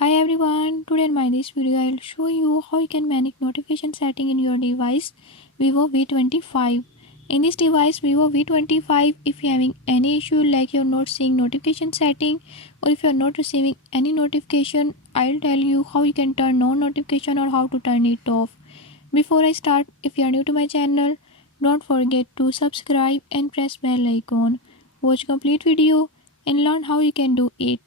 Hi everyone, today in my this video I'll show you how you can manage notification setting in your device Vivo V25. In this device Vivo V25, if you're having any issue like you're not seeing notification setting or if you're not receiving any notification, I'll tell you how you can turn on notification or how to turn it off. Before I start, if you are new to my channel, don't forget to subscribe and press bell icon. Watch complete video and learn how you can do it.